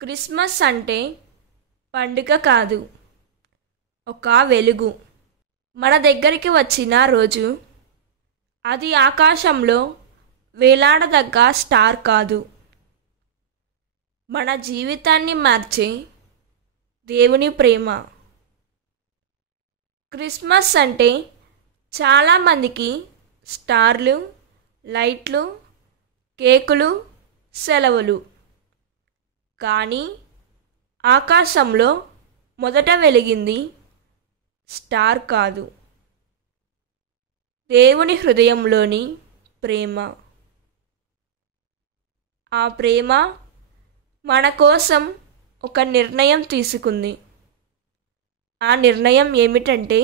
Christmas అంటే పండుగ కాదు, ఒక వెలుగు. మన దగ్గరికి వచ్చిన రోజు. అది ఆకాశంలో వేలాడదగ్గ స్టార్ కాదు, మన జీవితాన్ని మార్చే దేవుని ప్రేమ. క్రిస్మస్ అంటే చాలామందికి స్టార్లు, లైట్లు, కేకులు, సెలవులు. కానీ ఆకాశంలో మొదట వెలిగింది స్టార్ కాదు, దేవుని హృదయంలోని ప్రేమ. ఆ ప్రేమ మన కోసం ఒక నిర్ణయం తీసుకుంది. ఆ నిర్ణయం ఏమిటంటే,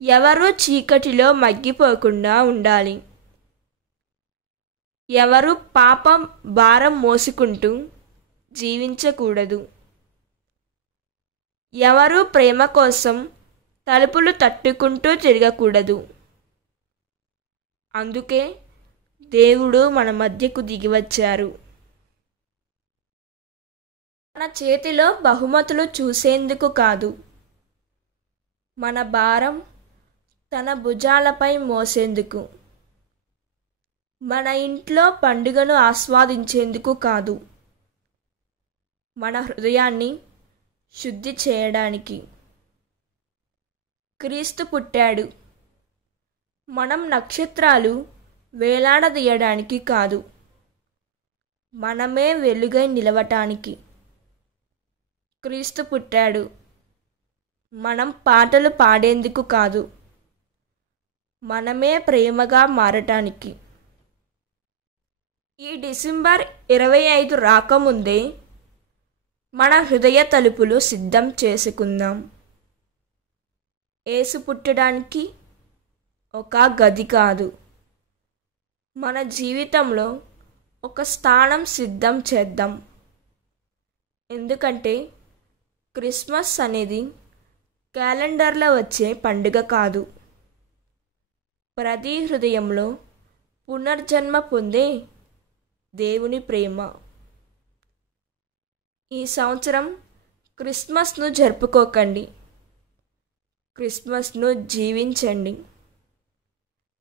ఎవరూ చీకటిలో మగ్గిపోకుండా ఉండాలి, ఎవరు పాపం భారం మోసుకుంటూ జీవించకూడదు, ఎవరు ప్రేమ కోసం తలుపులు తట్టుకుంటూ తిరగకూడదు. అందుకే దేవుడు మన మధ్యకు దిగివచ్చారు. మన చేతిలో బహుమతులు చూసేందుకు కాదు, మన భారం తన భుజాలపై మోసేందుకు. మన ఇంట్లో పండుగను ఆస్వాదించేందుకు కాదు, మన హృదయాన్ని శుద్ధి చేయడానికి. క్రీస్తు పుట్టాడు, మనం నక్షత్రాలు వేలాడదీయడానికి కాదు, మనమే వెలుగై నిలవటానికి. క్రీస్తు పుట్టాడు, మనం పాటలు పాడేందుకు కాదు, మనమే ప్రేమగా మారటానికి. ఈ డిసెంబర్ 25 రాకముందే మన హృదయ తలుపులు సిద్ధం చేసుకుందాం. యేసు పుట్టడానికి ఒక గది కాదు, మన జీవితంలో ఒక స్థానం సిద్ధం చేద్దాం. ఎందుకంటే క్రిస్మస్ అనేది క్యాలెండర్లో వచ్చే పండుగ కాదు, ప్రతి హృదయంలో పునర్జన్మ పొందే దేవుని ప్రేమ. ఈ సంవత్సరం క్రిస్మస్ను జరుపుకోకండి, క్రిస్మస్ను జీవించండి.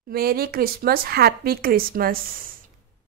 Merry Christmas, happy Christmas.